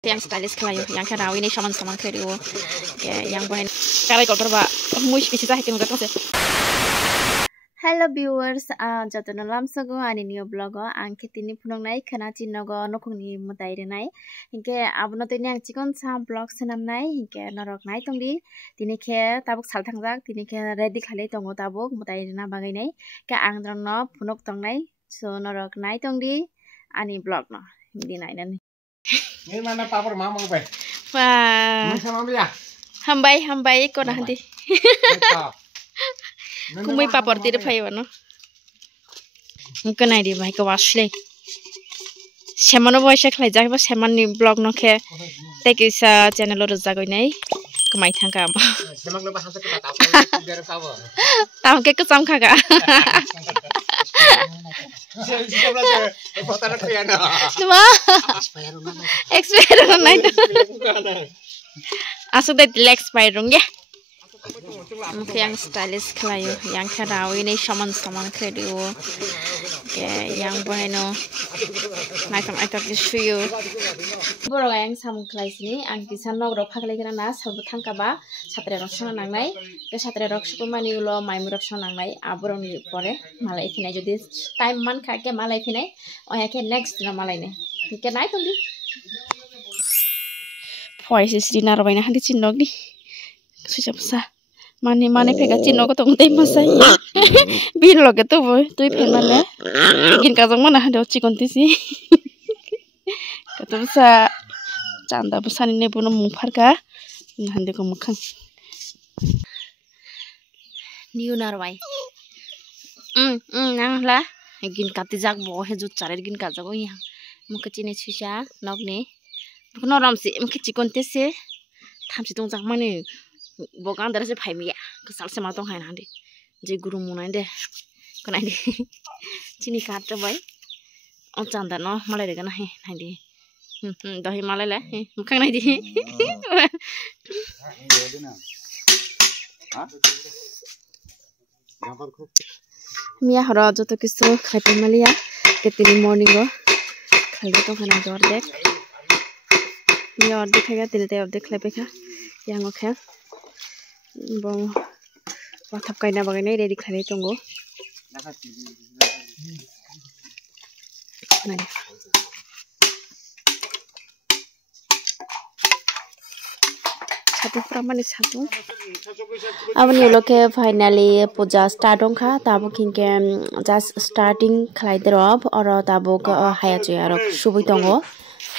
Yang stylish kelayu, yang kena ini saman keriu, yang bahan kalau kau terba, muis bisa sah kita mungkin masih. Hello viewers, jatuh dalam sego ani new blog ang kitini punong nai kena cinogo nokong ni mutai nai, hingke abno tini yang cikon sam blog senam nai, hingke norok nai tongdi, tini ke tabuk saltang jak, tini ke ready kali tongo tabuk mutai na bagai nai, ke ang drono punok tong nai, so norok nai tongdi ani blog no, hindi nai nani. Ini mana papar mama gue? Wah. Sama dia. Hambai ko na nanti. Kumay papar tira phay wano. Ko nai di bhai ko wasle. Semano boy se khlai jak ba seman ni blog no khe tekisa channel ro jagoi nai. Kumai thangka ba. Semak lo bahasa kita tahu biar tahu. Tahu ke kesam khaga. Expire nai. Asuk deh expire rong ya. Mungkin yang stylish kelayu, yang kerawi ini saman keriu, yang baheno item disuyu. Borong yang saman kelai sini, ang bisa nogrok pakai kena nas, sabu tangkaba, satre roksona nangnai, ke satre roksku mani ulo maim roksona nangnai, aborong ni pore, malai finai jadi time man kake malai finai, oh ya ke next na malai ne, ke naik tuh di. Voice di narobain handi cindok di. Susah besar, mana pega cino ko tong tema saya, bin lo gitu boy, tuh pen mana, bikin kacang mana ada cikon tisi, kata besar, canda besar ini punya mufar ka, nanti ko makan, new narwai, nang lah, bikin katijak boh hejut cari bikin kacang ko yang, mungkin cini susah, nok nih, bukan orang sih, mungkin cikon tisi, tamsi tong jak mana. Bokan dari si paymi ya, kesal sama tong hai nanti, jadi guru munai deh, kena ini, sini kata boy, oh canda no, malah deh kena nanti, dah malah lah, bukan nanti, Mia hara joto kisu khai malia, ketiri morning go, khai to kena jordek, Mia ordek khai tiri te ordek khai peka, yang oke. Bong watap kaina bagai ready kali tunggu. Nade. Satu pramani satu. Abang ni loke finally puja start dong kah. Tabu kingke just starting kali drop. Oro tabu ke haya cuy arok subuh tunggu.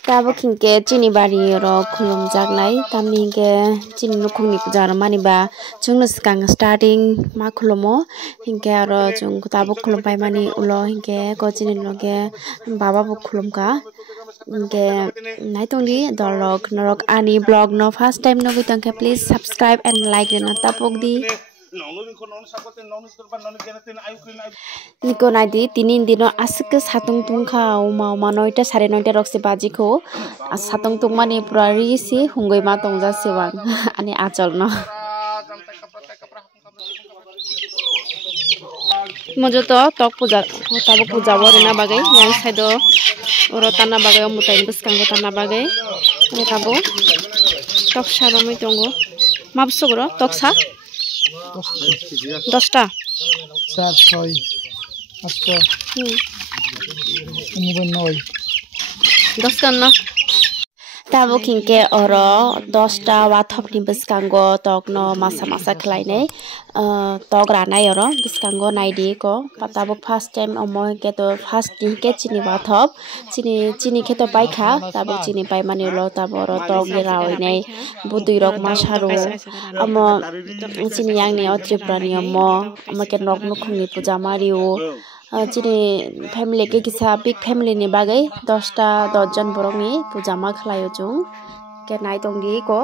Tabu kingke cini bari ro kulum jagnai tamni ke cini nukung ni puja ro mani ba chung nuskang starting ma kulumo hingke ro chung tabu kulum pai mani ulo hingke ko cini loge baba bu kulum ka hingke naitung di dolok norok ani blog no first time no bitang ke please subscribe and like na tapok di Niko nadi tinin dino asuk satung tungka uma 9টা 9:30 rokse baji ko satung tung mani pura risi hungoi ma tongja sewang ani achol no mojo to tok puja tabuk puja borena bagai yang saido urotana bagai mutain beskang tana bagai ani tabu tok saromai tongo mabsugro tok sa 10টা 4 6 8 9 10 kan no tabu kingke oro 10টা wathop ni beskango tok no masa khlai nei tok ranai oro beskango naidi ko tabu first time omo ke to first ni ke chini wathop chini ke to paikha tabu chini pai mani lo tabu oro tok ni rawai nei budui rok masaru omo chini yang ni otriprani omo ke nok nukhung ni puja mariu chini family ke kisa big family ni bagai 10টা 10 জন borok ni puja ma khlaio chung ke nai tong di ko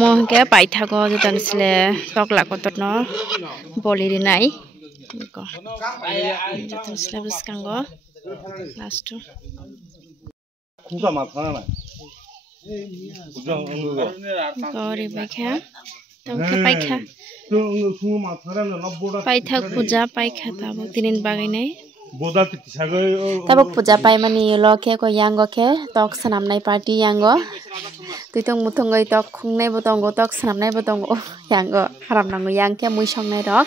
mo ke pai thago jutan sile tokla kotot no boliri nai ko jutan sile biskango last kuka ma khana na Gori baikha Tabuk ke paikha. Paitha puja paikha tabuk tinin bagai nai. Tabuk puja pai mani lo ke ko yango ke tok sanam nai party yango. Tuitong mutung goi tok khung nai botong go tok sanam nai botong go yango haram nango yang ke mui song nai rok.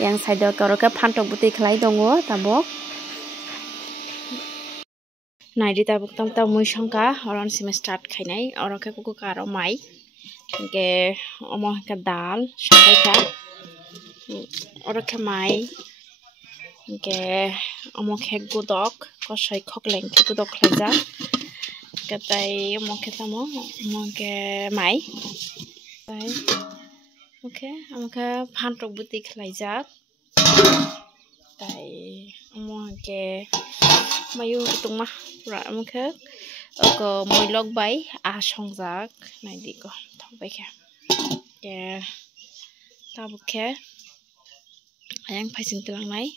Yang side ko ro ke phantok buti khlai dongo tabuk. Naidi tabuk tam tam mui songka oron sim start khainai oro ke kuku karo mai. Ke omo ke dal sampai ka oro ke mai ke omo ke gudok kosoi khokleng ke gudok khlaija ke tai omo ke tamo omo ke mai tai oke omo ke phantok buti khlaija tai omo ke mayu tungma pura omo ke ko moilok bai a songjak naidi ko thokbai ke tabuk ke ayang phaising tilangnai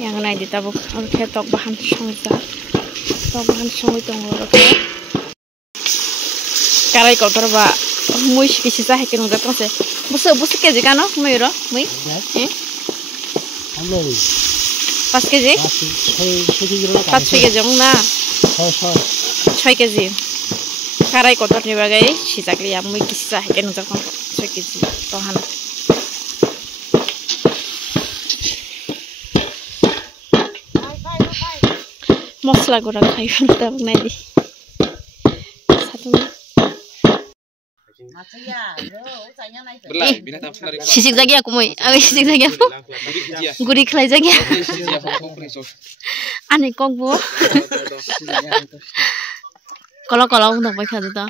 yang naidi tabuk ke tok bahan songjak tok bahan songoi tongo ke karai kotor ba mui bisi sa hekin ngja tongse busu keji kano mui ro mui 5 KG 5 KG না 6 KG karai kotor ni bagai sijakli ya mui kisa hekin ngja kon 6 KG tohan mosla gora khai tab naidi sisik jagi aku moi abi sisik jagi aku guri khlai jagi ani kongbo kolo kolo undang bai khadu ta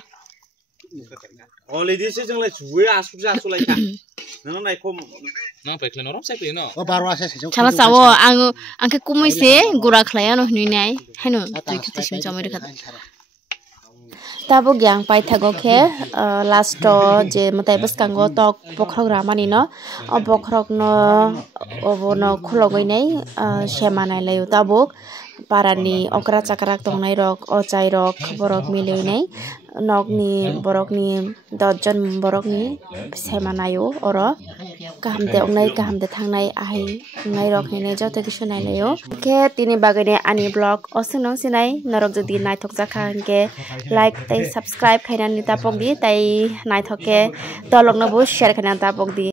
oli dise jonglai juwe asu lai ka nang nai kom nang paikle norom sai pe no o baro ase se chala sawo angke kumoi se gura khlaya no hnui nai haino tui khati sim chamai rekha tabuk yang pai thago ke last je matai baskango tok pokhrok ramani no o pokhrok no obono khulogoi nai semanai layo tabuk parani okra chakrak tongnai rok o chai rok borok milei nai nokni borokni 10 jon borokni semanayo oro kahamte kahamte thangnai ahi nai rok ni joto kisu nai layo ke tini bagane ani blog osunong sinai norok jodi naithok jakha ke like tai subscribe khaina ni tapok di tai naithoke tolok no bo share khaina tapok di